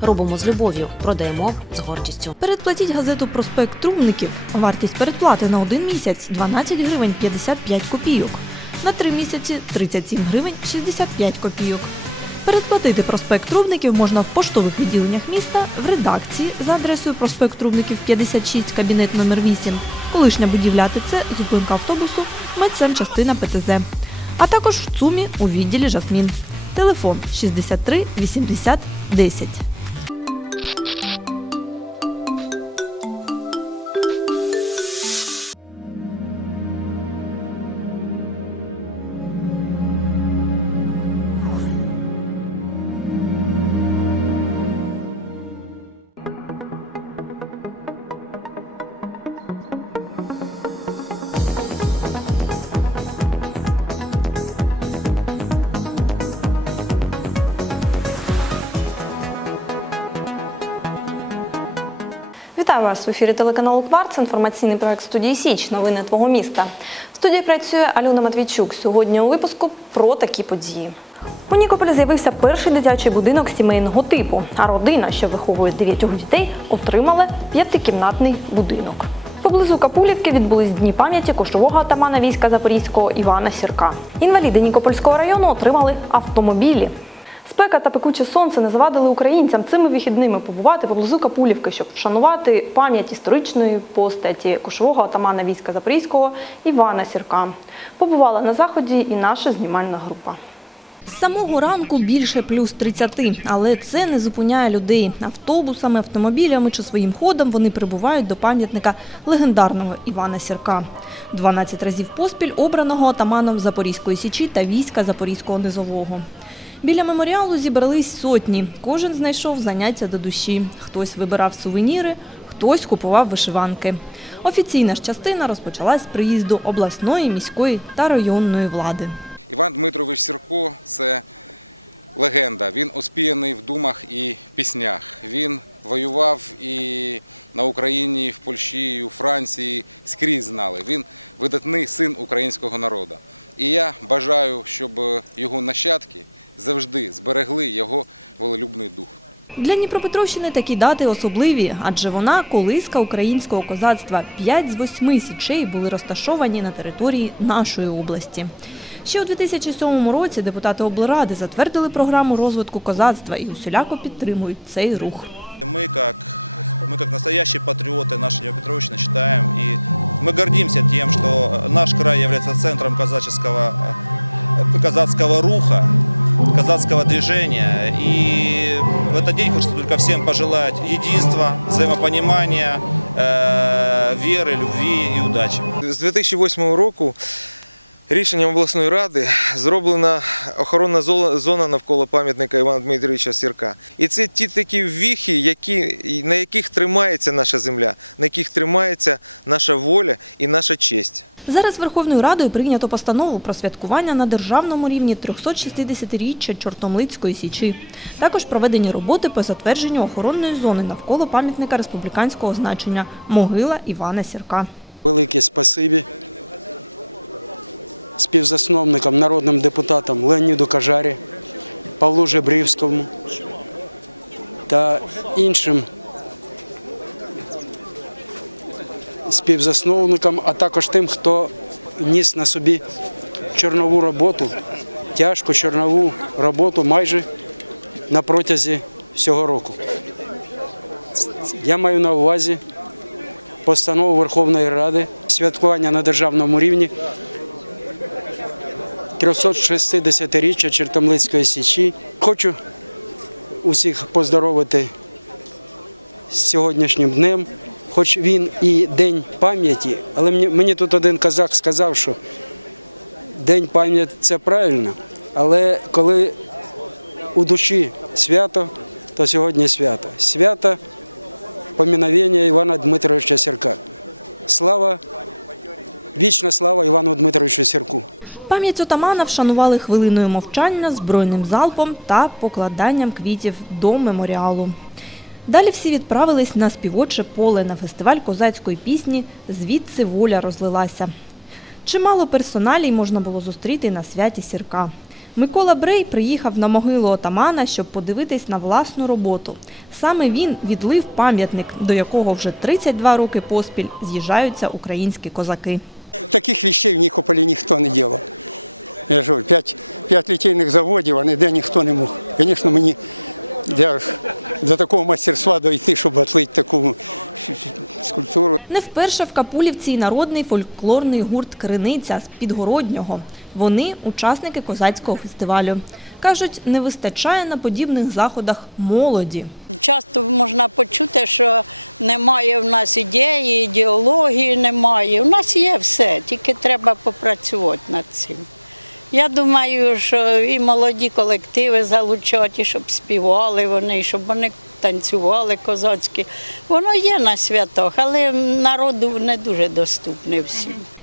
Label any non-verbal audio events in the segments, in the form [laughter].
Робимо з любов'ю, продаємо з гордістю. Передплатіть газету Проспект Трубників. Вартість передплати на один місяць 12 гривень 55 копійок. На три місяці 37 гривень 65 копійок. Передплатити проспект Трубників можна в поштових відділеннях міста, в редакції за адресою проспект Трубників 56, кабінет номер 8, колишня будівля АТЦ, зупинка автобусу, медсанчастина ПТЗ. А також в ЦУМі у відділі Жасмін. Телефон 63 80 10. Вас в ефірі телеканалу Кварц. Інформаційний проект студії Січ. Новини твого міста. В студії працює Альона Матвійчук. Сьогодні у випуску про такі події. У Нікополі з'явився перший дитячий будинок сімейного типу. А родина, що виховує дев'ятьох дітей, отримала п'ятикімнатний будинок. Поблизу Капулівки відбулись дні пам'яті кошового атамана війська Запорізького Івана Сірка. Інваліди Нікопольського району отримали автомобілі. Спека та пекуче сонце не завадили українцям цими вихідними побувати поблизу Капулівки, щоб вшанувати пам'ять історичної постаті кошового атамана війська Запорізького Івана Сірка. Побувала на заході і наша знімальна група. З самого ранку більше плюс 30, але це не зупиняє людей. Автобусами, автомобілями чи своїм ходом вони прибувають до пам'ятника легендарного Івана Сірка. 12 разів поспіль обраного атаманом Запорізької січі та війська Запорізького низового. Біля меморіалу зібрались сотні. Кожен знайшов заняття до душі. Хтось вибирав сувеніри, хтось купував вишиванки. Офіційна ж частина розпочалась з приїзду обласної, міської та районної влади. Для Дніпропетровщини такі дати особливі, адже вона колиска українського козацтва. П'ять з восьми січей були розташовані на території нашої області. Ще у 2007 році депутати облради затвердили програму розвитку козацтва і усіляко підтримують цей рух. Раду зроблена охорона зона навколо пам'ятника І ви ті такі, які, на яких тримається наша держава, на яких тримається наша воля і наша честь. Зараз Верховною Радою прийнято постанову про святкування на державному рівні 360-річчя Чортомлицької січі. Також проведені роботи по затвердженню охоронної зони навколо пам'ятника республіканського значення могила Івана Сірка. Assumem que não vamos educar os velhos para de doenças para hoje. Se o governo está muito atacado, 60-річчя Чорноморської Січі. Хочу поздоровити сьогоднішнім днем. Хочу ми пам'яті. Мені тут один казав, сказав, що день пам'яті це правильно, але коли почув свято, то цього не свято. Свято помінування його Пам'ять отамана вшанували хвилиною мовчання, збройним залпом та покладанням квітів до меморіалу. Далі всі відправились на співоче поле на фестиваль козацької пісні Звідси воля розлилася. Чимало персоналій можна було зустріти на святі Сірка. Микола Брей приїхав на могилу отамана, щоб подивитись на власну роботу. Саме він відлив пам'ятник, до якого вже 32 роки поспіль з'їжджаються українські козаки. Таких купили никто не делал. Я говорю, как компьютерные заводы, уже не ходим, конечно, не за такого складывать никто не такого. Не вперше в Капулівці й народний фольклорний гурт Криниця з Підгороднього. Вони учасники козацького фестивалю. Кажуть, не вистачає на подібних заходах молоді.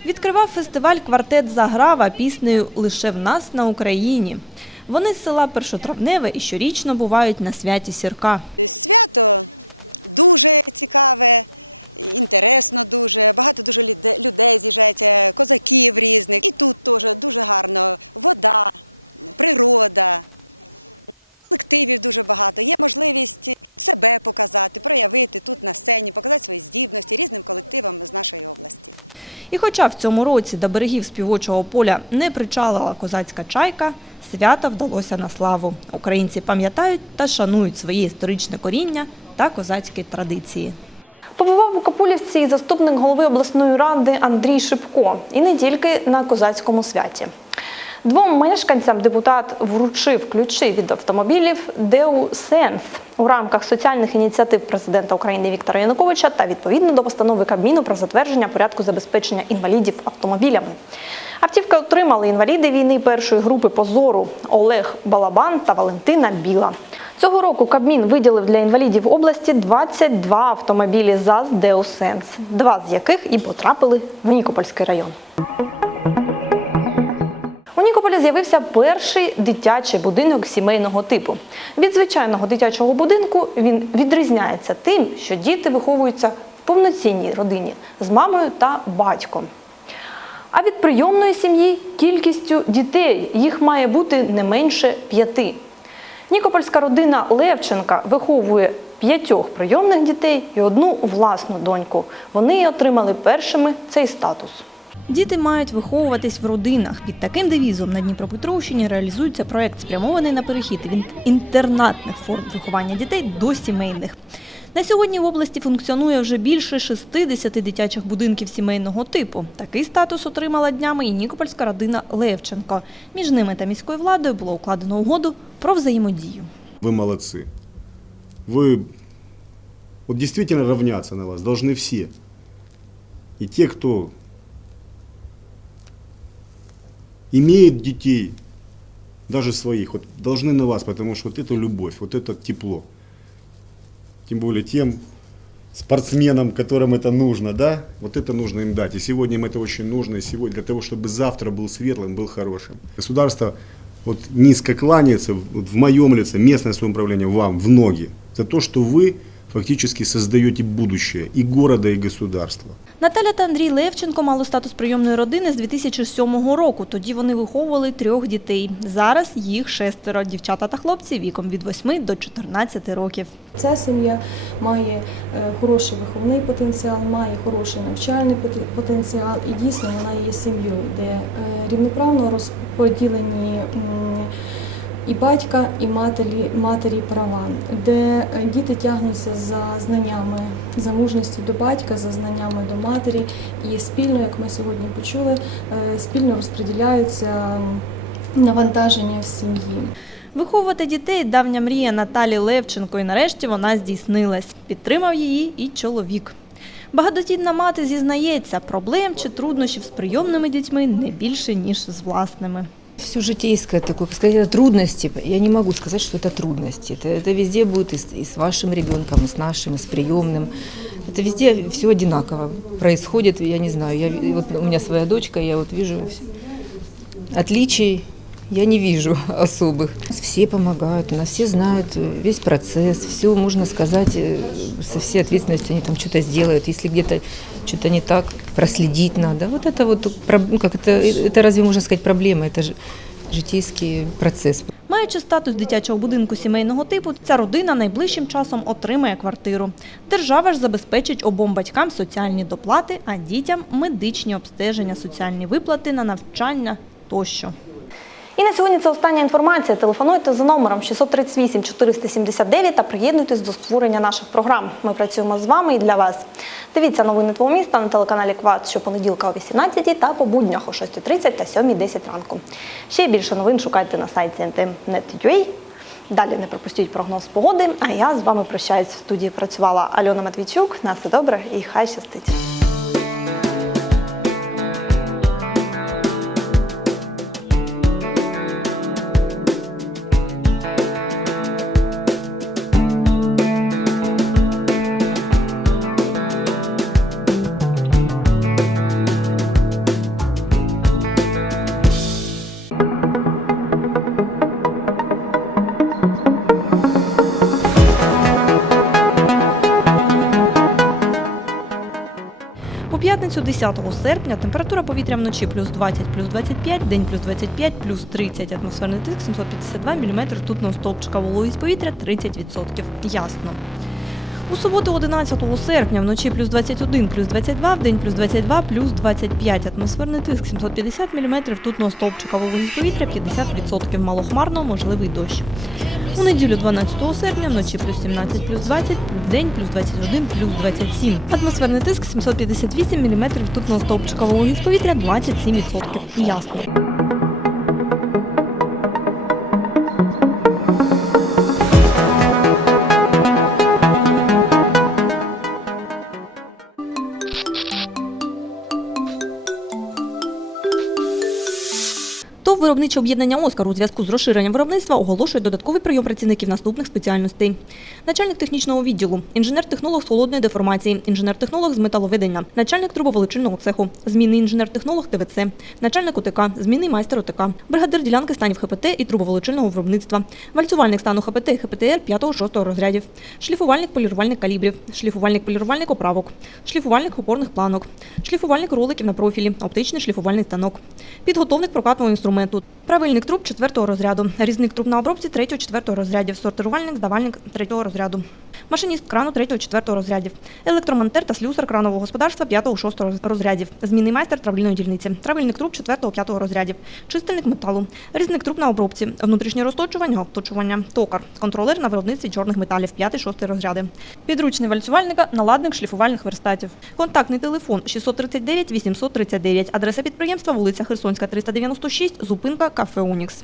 Відкривав фестиваль квартет Заграва піснею Лише в нас на Україні. Вони з села Першотравневе і щорічно бувають на святі Сірка. Дуже цікаве, вести дуже люди, такі сходи, дуже гарно. Вода, природа, суспільство дуже багато. Ну, можливо, себе показати, жити, І хоча в цьому році до берегів співочого поля не причалила козацька чайка, свята вдалося на славу. Українці пам'ятають та шанують своє історичне коріння та козацькі традиції. Побував у Капулівці заступник голови обласної ради Андрій Шипко. І не тільки на козацькому святі. Двом мешканцям депутат вручив ключі від автомобілів Деу Сенс у рамках соціальних ініціатив президента України Віктора Януковича та відповідно до постанови Кабміну про затвердження порядку забезпечення інвалідів автомобілями. Автівки отримали інваліди війни першої групи позору Олег Балабан та Валентина Біла. Цього року Кабмін виділив для інвалідів області 22 автомобілі ЗАЗ Деосенс, два з яких і потрапили в Нікопольський район. У Нікополі з'явився перший дитячий будинок сімейного типу. Від звичайного дитячого будинку він відрізняється тим, що діти виховуються в повноцінній родині з мамою та батьком. А від прийомної сім'ї кількістю дітей їх має бути не менше п'яти. Нікопольська родина Левченка виховує п'ятьох прийомних дітей і одну власну доньку. Вони отримали першими цей статус. Діти мають виховуватись в родинах. Під таким девізом на Дніпропетровщині реалізується проект, спрямований на перехід від інтернатних форм виховання дітей до сімейних. На сьогодні в області функціонує вже більше 60 дитячих будинків сімейного типу. Такий статус отримала днями і Нікопольська родина Левченко. Між ними та міською владою було укладено угоду про взаємодію. Вы молодцы. Вы вот действительно равняться на вас должны все. И те, кто имеет детей, даже своих, вот должны на вас, потому что вот это любовь, вот это тепло. Тем более тем спортсменам, которым это нужно, да, вот это нужно им дать. И сегодня им это очень нужно, и сегодня для того, чтобы завтра был светлым, был хорошим. Государство вот низко кланяется вот в моем лице, местное самоуправление вам в ноги за то, что вы фактически создаете будущее и города, и государства. Наталя та Андрій Левченко мали статус прийомної родини з 2007 року. Тоді вони виховували трьох дітей. Зараз їх шестеро – дівчата та хлопці віком від 8 до 14 років. Ця сім'я має е, хороший виховний потенціал, має хороший навчальний потенціал і дійсно вона є сім'єю, де е, рівноправно розподілені і батька, і матері, матері права, де е, діти тягнуться за знаннями, за мужністю до батька, за знаннями до матері, і спільно, як ми сьогодні почули, е, спільно розподіляються навантаження в сім'ї. Виховувати дітей давня мрія Наталі Левченко, і нарешті вона здійснилась. Підтримав її і чоловік. Багатодітна мати зізнається, проблем чи труднощів з прийомними дітьми не більше, ніж з власними. Все житейское такое, как сказать, это трудности. Я не могу сказать, что это трудности. Это, это везде будет и с, и с вашим ребенком, и с нашим, и с приемным. Это везде все одинаково происходит. Я не знаю, я, и вот у меня своя дочка, я вот вижу вс- отличий. Я не вижу [laughs] особых. Все помогают, у нас все знают э, весь процесс, все можно сказать э, со всей ответственностью, они там что-то сделают. Если где-то что-то не так, проследить надо. Вот это вот, проб- ну, как это, это разве можно сказать проблема? Это же житейский процесс. Маючи статус дитячого будинку сімейного типу, ця родина найближчим часом отримає квартиру. Держава ж забезпечить обом батькам соціальні доплати, а дітям медичні обстеження, соціальні виплати на навчання тощо. І на сьогодні це остання інформація. Телефонуйте за номером 638 479 та приєднуйтесь до створення наших програм. Ми працюємо з вами і для вас. Дивіться новини твого міста на телеканалі Квад щопонеділка о 18 та по буднях о 6.30 та 7.10 ранку. Ще більше новин шукайте на сайті ntm.net.ua. Далі не пропустіть прогноз погоди. А я з вами прощаюсь. В студії працювала Альона Матвійчук. На все добре і хай щастить. П'ятницю 10 серпня температура повітря вночі плюс 20, плюс 25, день плюс 25, плюс 30, атмосферний тиск 752 мм ртутного стовпчика вологість повітря 30%. Ясно. У суботу 11 серпня вночі плюс 21, плюс 22, в день плюс 22, плюс 25, атмосферний тиск 750 мм ртутного стовпчика вологість повітря 50%, малохмарно, можливий дощ. У неділю 12 серпня вночі плюс 17, плюс 20, в день плюс 21, плюс 27. Атмосферний тиск 758 мм ртутного стовпчика вологість повітря 27%. Ясно. Виробниче об'єднання Оскар у зв'язку з розширенням виробництва оголошує додатковий прийом працівників наступних спеціальностей. Начальник технічного відділу, інженер-технолог з холодної деформації, інженер-технолог з металоведення, начальник трубоволочильного цеху, змінний інженер-технолог ТВЦ, начальник ОТК, змінний майстер ОТК, бригадир ділянки станів ХПТ і трубоволочильного виробництва, вальцювальник стану ХПТ і ХПТР 5-6 розрядів, шліфувальник полірувальник калібрів, шліфувальник полірувальник оправок, шліфувальник опорних планок, шліфувальник роликів на профілі, оптичний шліфувальний станок, підготовник прокатного інструменту, правильник труб 4 розряду, різник труб на обробці 3-4 розрядів, сортирувальник, здавальник 3 розряду, машиніст крану 3-4 розрядів, електромонтер та слюсар кранового господарства 5-6 розрядів, змінний майстер травльної дільниці, травильник труб 4-5 розрядів, чистильник металу, різник труб на обробці, внутрішнє розточування, обточування, токар, контролер на виробництві чорних металів. 5-6 розряди, підручний вальцювальника, наладник шліфувальних верстатів, контактний телефон 639 839, адреса підприємства вулиця Херсонська 396, зупинка кафе Унікс.